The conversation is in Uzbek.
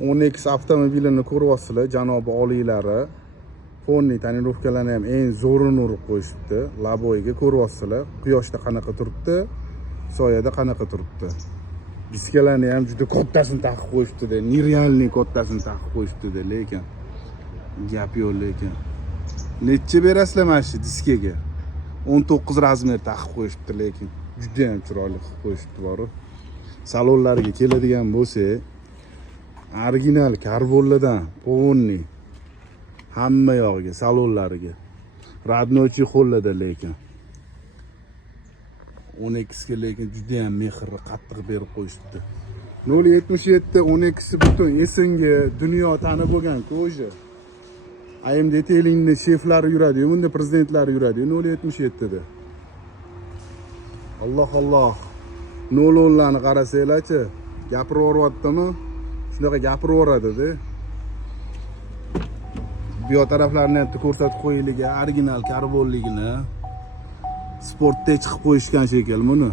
10X avtomobilini ko'ryapsizlar, janob oliylari. Fonni tonirovkalarni ham eng zo'rini urib qo'yishibdi. Laboyga ko'ryapsizlar, quyoshda qanaqa turibdi, soyada qanaqa turibdi. Diskalarni ham juda kattasini taqib qo'yishibdi-da, nerealniy kattasini taqib qo'yishibdi-da, lekin gap yo'q lekin. Necha berasizlar mana shu diskaga? 19 razmer taqib qo'yishibdi, lekin juda ham chiroyli qilib qo'yishibdi bor-ku. Salonlariga keladigan bo'lsak, original karbonlardan ponni hamma yog'iga, salonlariga radnochi qo'llada, lekin 10X ga lekin juda ham mehrli qattiq berib qo'yishibdi. 077 10X butun esinga dunyo tanib bo'lgan ko'ja. AMD Detailingni sheflari yuradi-yu, bunda prezidentlari yuradi-yu 077 da. Alloh Alloh. 00larni qarasanglarchi, gapiraveryaptimi? Shunaqa gapiraveradi-da. Bu yoq taraflarini ham ko'rsatib qo'yaylik, original karbonligini. Sportda chiqib qo'yishgan shekilli buni.